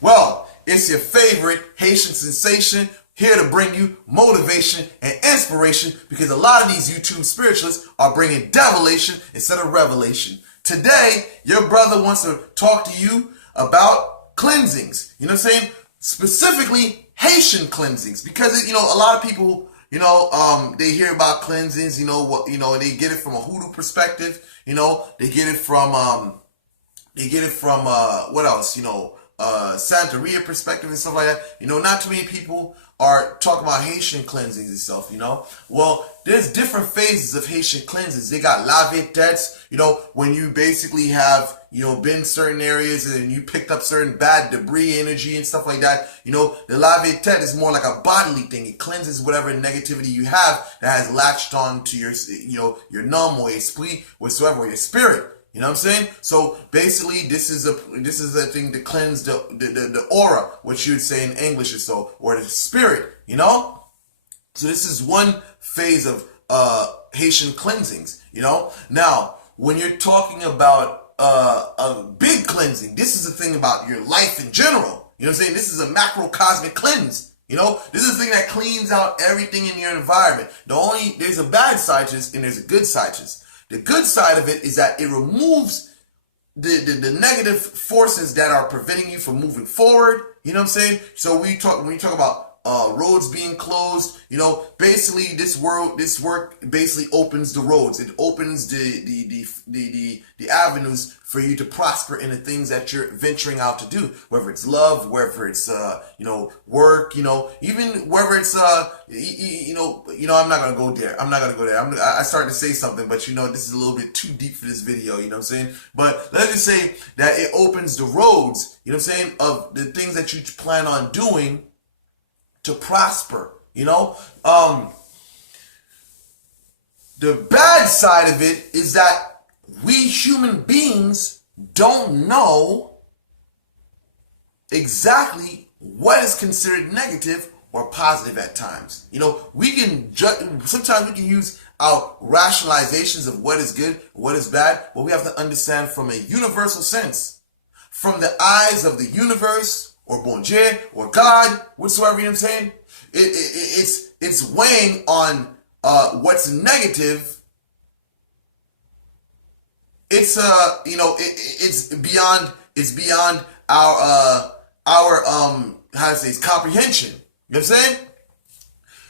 Well, it's your favorite Haitian sensation here to bring you motivation and inspiration because a lot of these YouTube spiritualists are bringing devilation instead of revelation. Today, your brother wants to talk to you about cleansings. You know what I'm saying? Specifically, Haitian cleansings because, a lot of people, they hear about cleansings, they get it from a hoodoo perspective, they get it from, what else, Santeria perspective and stuff like that. Not too many people are talking about Haitian cleansings itself, Well, there's different phases of Haitian cleansings. They got Lave, when you basically have, been certain areas and you picked up certain bad debris energy and stuff like that. The Lave is more like a bodily thing. It cleanses whatever negativity you have that has latched on to your, your numb or your spleen, whatsoever, or your spirit. You know what I'm saying? So basically, this is a thing to cleanse the aura, which you'd say in English or so, or the spirit. So this is one phase of Haitian cleansings. Now when you're talking about a big cleansing, this is the thing about your life in general. You know what I'm saying? This is a macrocosmic cleanse. This is the thing that cleans out everything in your environment. There's a bad side to this and there's a good side to this. The good side of it is that it removes the negative forces that are preventing you from moving forward. You know what I'm saying? So when you talk about roads being closed, basically this work basically opens the roads. It opens the avenues for you to prosper in the things that you're venturing out to do, whether it's love, whether it's work, even whether it's I'm not gonna go there. I started to say something, but this is a little bit too deep for this video. You know what I'm saying? But let's just say that it opens the roads. You know what I'm saying? Of the things that you plan on doing to prosper. The bad side of it is that we human beings don't know exactly what is considered negative or positive at times. We can sometimes we can use our rationalizations of what is good, what is bad, but we have to understand from a universal sense, from the eyes of the universe, or bon Dieu, or God, whatsoever, you know what I'm saying? It's weighing on what's negative. It's it's beyond our comprehension. You know what I'm saying?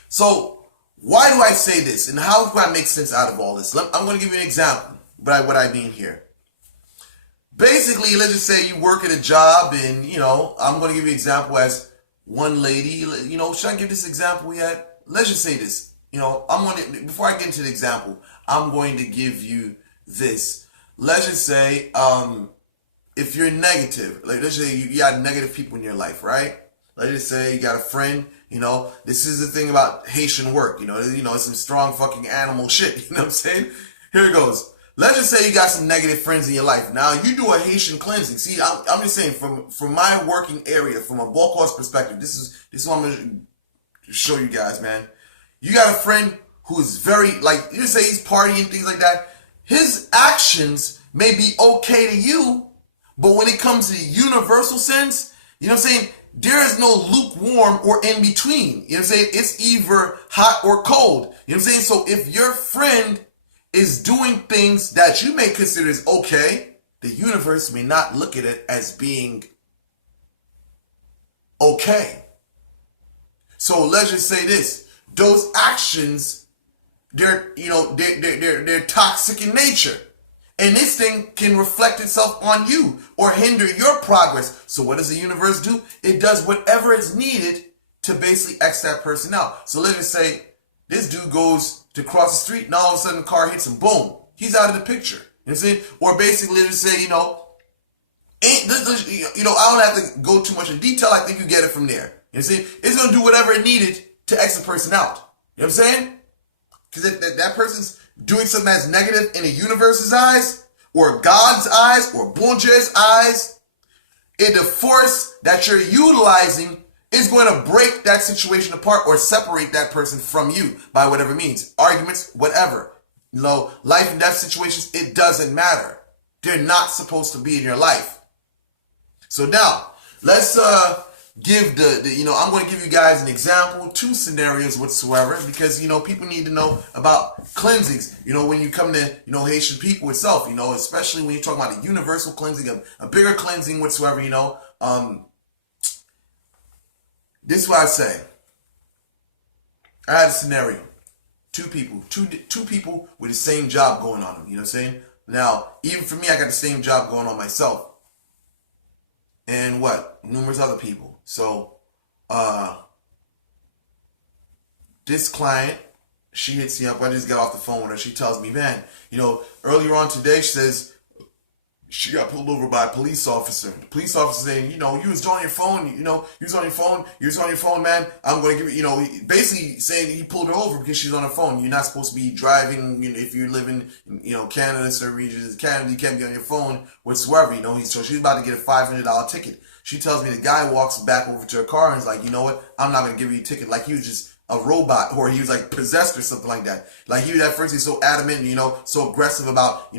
So why do I say this, and how do I make sense out of all this? I'm going to give you an example. What I mean here. Basically, let's just say you work at a job and, I'm going to give you an example as one lady, should I give this example yet? Let's just say this, before I get into the example, I'm going to give you this. Let's just say, if you're negative, like let's say you got negative people in your life, right? Let's just say you got a friend, this is the thing about Haitian work, it's some strong fucking animal shit, you know what I'm saying? Here it goes. Let's just say you got some negative friends in your life. Now, you do a Haitian cleansing. See, I'm just saying, from my working area, from a Bokor's perspective, this is what I'm going to show you guys, man. You got a friend who is very, like, you say he's partying and things like that. His actions may be okay to you, but when it comes to the universal sense, you know what I'm saying? There is no lukewarm or in between. You know what I'm saying? It's either hot or cold. You know what I'm saying? So if your friend is doing things that you may consider as okay, the universe may not look at it as being okay. So let's just say this: those actions, they're toxic in nature, and this thing can reflect itself on you or hinder your progress. So what does the universe do? It does whatever is needed to basically X that person out. So let's just say this dude goes to cross the street, and all of a sudden the car hits him, boom, he's out of the picture. You know what I'm saying? Or basically, let's say, I don't have to go too much in detail. I think you get it from there. You know what I'm saying? It's going to do whatever it needed to X a person out. You know what I'm saying? Because if that person's doing something that's negative in the universe's eyes, or God's eyes, or bon Dieu's eyes, the force that you're utilizing is going to break that situation apart or separate that person from you by whatever means. Arguments, whatever. Life and death situations, it doesn't matter. They're not supposed to be in your life. So now, let's give I'm going to give you guys an example, 2 scenarios whatsoever, because people need to know about cleansings. When you come to Haitian people itself, especially when you're talking about a universal cleansing, a bigger cleansing whatsoever. This is what I say. I had a scenario. 2 people, two people with the same job going on them. You know what I'm saying? Now, even for me, I got the same job going on myself. And numerous other people. So, this client, she hits me up. I just got off the phone with her. She tells me, man, earlier on today, she says she got pulled over by a police officer. The police officer saying, you was on your phone, you was on your phone, man. I'm going to give you, basically saying he pulled her over because she's on her phone. You're not supposed to be driving, if you're living in, Canada, certain regions of Canada, you can't be on your phone whatsoever, So she's about to get a $500 ticket. She tells me the guy walks back over to her car and is like, you know what? I'm not going to give you a ticket. Like he was just a robot, or he was like possessed or something like that. Like he was at first, he's so adamant, so aggressive about,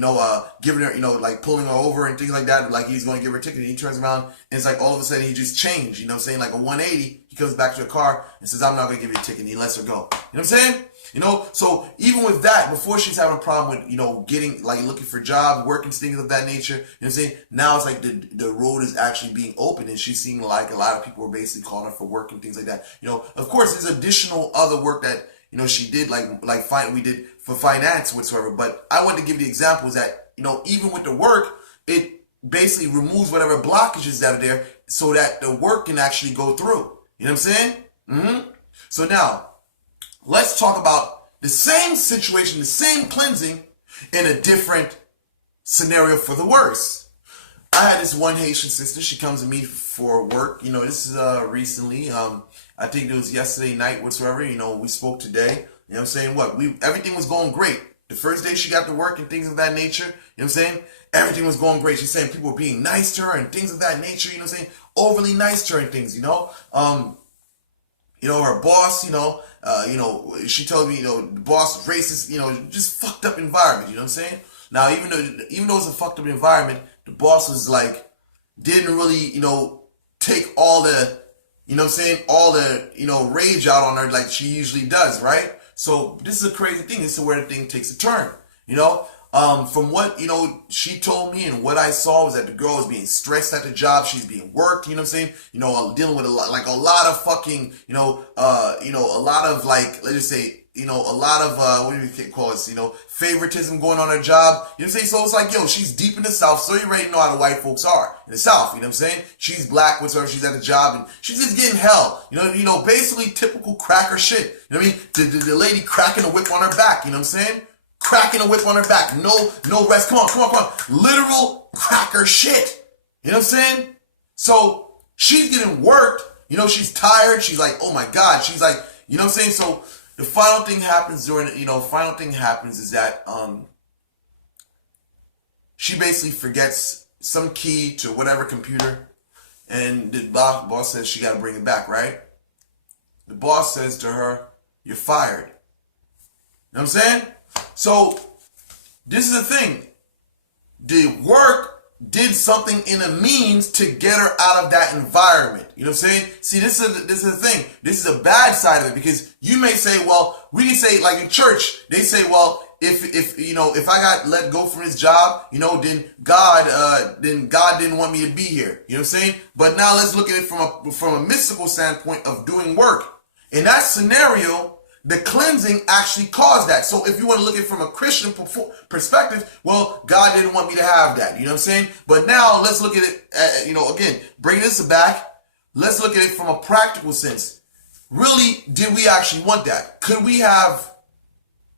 giving her, like pulling her over and things like that. Like he's going to give her a ticket, and he turns around and it's like all of a sudden he just changed, saying like a 180. He comes back to the car and says, I'm not going to give you a ticket. And he lets her go. You know what I'm saying? So even with that, before she's having a problem with, getting, like looking for jobs, working, things of that nature, you know what I'm saying? Now it's like the road is actually being open, and she's seeing like a lot of people are basically calling her for work and things like that. Of course, there's additional other work that, she did, we did for finance whatsoever. But I want to give the examples that, even with the work, it basically removes whatever blockages that are there so that the work can actually go through. You know what I'm saying? So now, let's talk about the same situation, the same cleansing in a different scenario for the worse. I had this one Haitian sister. She comes to me for work. This is recently. I think it was yesterday night whatsoever. We spoke today. You know what I'm saying? Everything was going great. The first day she got to work and things of that nature. You know what I'm saying? Everything was going great. She's saying people were being nice to her and things of that nature. You know what I'm saying? Overly nice to her and things, her boss, she told me, the boss was racist, just fucked up environment, you know what I'm saying? Now, even though it's a fucked up environment, the boss was like, didn't really, take all the, all the, rage out on her like she usually does, right? So this is a crazy thing. This is where the thing takes a turn, From what, she told me and what I saw was that the girl was being stressed at the job. She's being worked, you know what I'm saying? Dealing with a lot of fucking, a lot of like, let's just say, a lot of, what do you call this, favoritism going on her job. You know what I'm saying? So it's like, she's deep in the South, so you already know how the white folks are in the South, you know what I'm saying? She's black, whatever, she's at the job, and she's just getting hell. Basically typical cracker shit. You know what I mean? The lady cracking a whip on her back, you know what I'm saying? Cracking a whip on her back. No rest. Come on. Literal cracker shit. You know what I'm saying? So she's getting worked. She's tired. She's like, oh my God. She's like, you know what I'm saying? So the final thing happens is that she basically forgets some key to whatever computer, and the boss says she got to bring it back, right? The boss says to her, you're fired. You know what I'm saying? So, this is the thing. The work did something in a means to get her out of that environment. You know what I'm saying? See, this is the thing. This is a bad side of it, because you may say, well, we can say, like in church, they say, well, if I got let go from this job, then God didn't want me to be here. You know what I'm saying? But now let's look at it from a mystical standpoint of doing work. In that scenario, the cleansing actually caused that. So if you want to look at it from a Christian perspective, well, God didn't want me to have that. You know what I'm saying? But now let's look at it, again, bring this back. Let's look at it from a practical sense. Really, did we actually want that? Could we have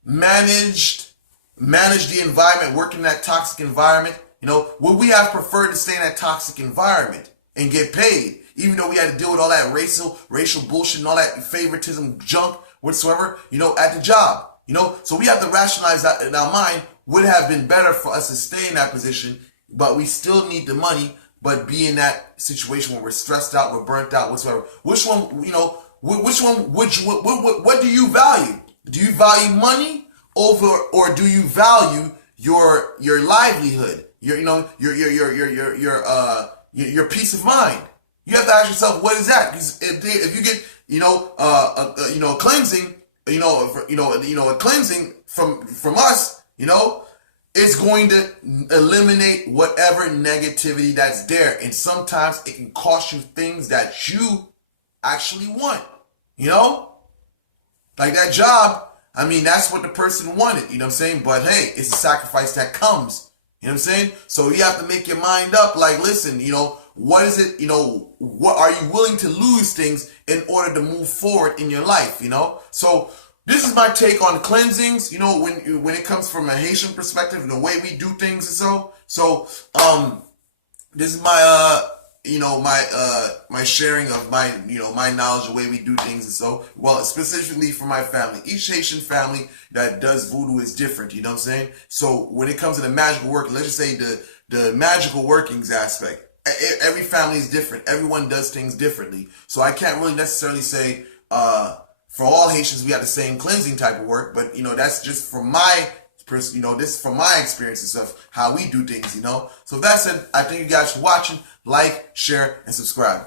managed the environment, working in that toxic environment? Would we have preferred to stay in that toxic environment and get paid, even though we had to deal with all that racial bullshit and all that favoritism junk whatsoever, at the job, so we have to rationalize that in our mind. Would have been better for us to stay in that position, but we still need the money, but be in that situation where we're stressed out, we're burnt out, whatsoever. Which one, what do you value? Do you value money or do you value your livelihood, your peace of mind? You have to ask yourself, what is that? Because if you get, a cleansing, a cleansing from us, it's going to eliminate whatever negativity that's there. And sometimes it can cost you things that you actually want, like that job. I mean, that's what the person wanted, But hey, it's a sacrifice that comes, So you have to make your mind up, like, listen, what is it, what are you willing to lose things in order to move forward in your life, So this is my take on cleansings, when it comes from a Haitian perspective and the way we do things and so. This is my my sharing of my my knowledge, the way we do things and so. Well, specifically for my family, each Haitian family that does voodoo is different. You know what I'm saying? So when it comes to the magical work, let's just say the magical workings aspect, every family is different. Everyone does things differently. So I can't really necessarily say for all Haitians we have the same cleansing type of work, but that's just from my this from my experiences of how we do things, So that said, I thank you guys for watching. Like, share, and subscribe.